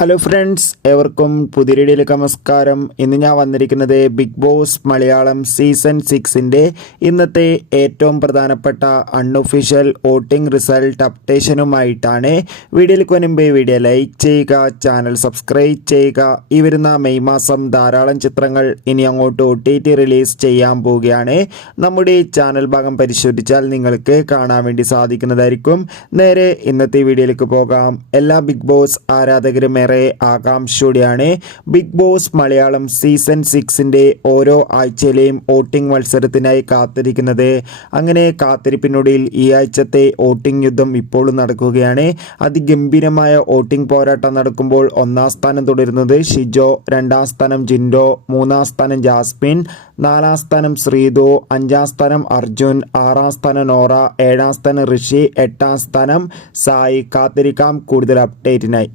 Hello friends, ഏവർക്കും പുതിയ വീഡിയോയിലേക്ക് നമസ്കാരം. ഇന്ന് ഞാൻ വന്നിരിക്കുന്നത് ബിഗ് ബോസ് മലയാളം സീസൺ 6ൻ്റെ ഇന്നത്തെ ഏറ്റവും പ്രധാനപ്പെട്ട അൺഒഫീഷ്യൽ വോട്ടിംഗ് റിസൾട്ട് അപ്ഡേഷനുമായിട്ടാണ്. വീഡിയോയിലേക്ക് വരുമ്പോൾ വീഡിയോ ലൈക്ക് ചെയ്യുക, ചാനൽ സബ്സ്ക്രൈബ് ചെയ്യുക. ഈ വരുന്ന മെയ് മാസം ധാരാളം ചിത്രങ്ങൾ ഇനി അങ്ങോട്ട് OTT റിലീസ് ചെയ്യാൻ പോവുകയാണ്. നമ്മുടെ ഈ ചാനൽ ഭാഗം പരിശോധിച്ചാൽ നിങ്ങൾക്ക് കാണാൻ വേണ്ടി സാധിക്കുന്നതായിരിക്കും. നേരെ ഇന്നത്തെ വീഡിയോയിലേക്ക് പോകാം. എല്ലാ ബിഗ് ബോസ് ആരാധകരും ആകാംക്ഷയോടെയാണ് ബിഗ് ബോസ് മലയാളം സീസൺ 6ൻ്റെ ഓരോ ആഴ്ചയിലെയും വോട്ടിംഗ് മത്സരത്തിനായി കാത്തിരിക്കുന്നത്. അങ്ങനെ കാത്തിരിപ്പിനൊടുവിൽ ഈ ആഴ്ചത്തെ വോട്ടിംഗ് യുദ്ധം ഇപ്പോഴും നടക്കുകയാണ്. അതിഗംഭീരമായ വോട്ടിംഗ് പോരാട്ടം നടക്കുമ്പോൾ ഒന്നാം സ്ഥാനം തുടരുന്നത് ഷിജോ, രണ്ടാം സ്ഥാനം ജിൻഡോ, മൂന്നാം സ്ഥാനം ജാസ്മിൻ, നാലാം സ്ഥാനം ശ്രീതു, അഞ്ചാം സ്ഥാനം അർജുൻ, ആറാം സ്ഥാനം നോറ, ഏഴാം സ്ഥാനം ഋഷി, എട്ടാം സ്ഥാനം സായി. കാത്തിരിക്കാം കൂടുതൽ അപ്ഡേറ്റിനായി.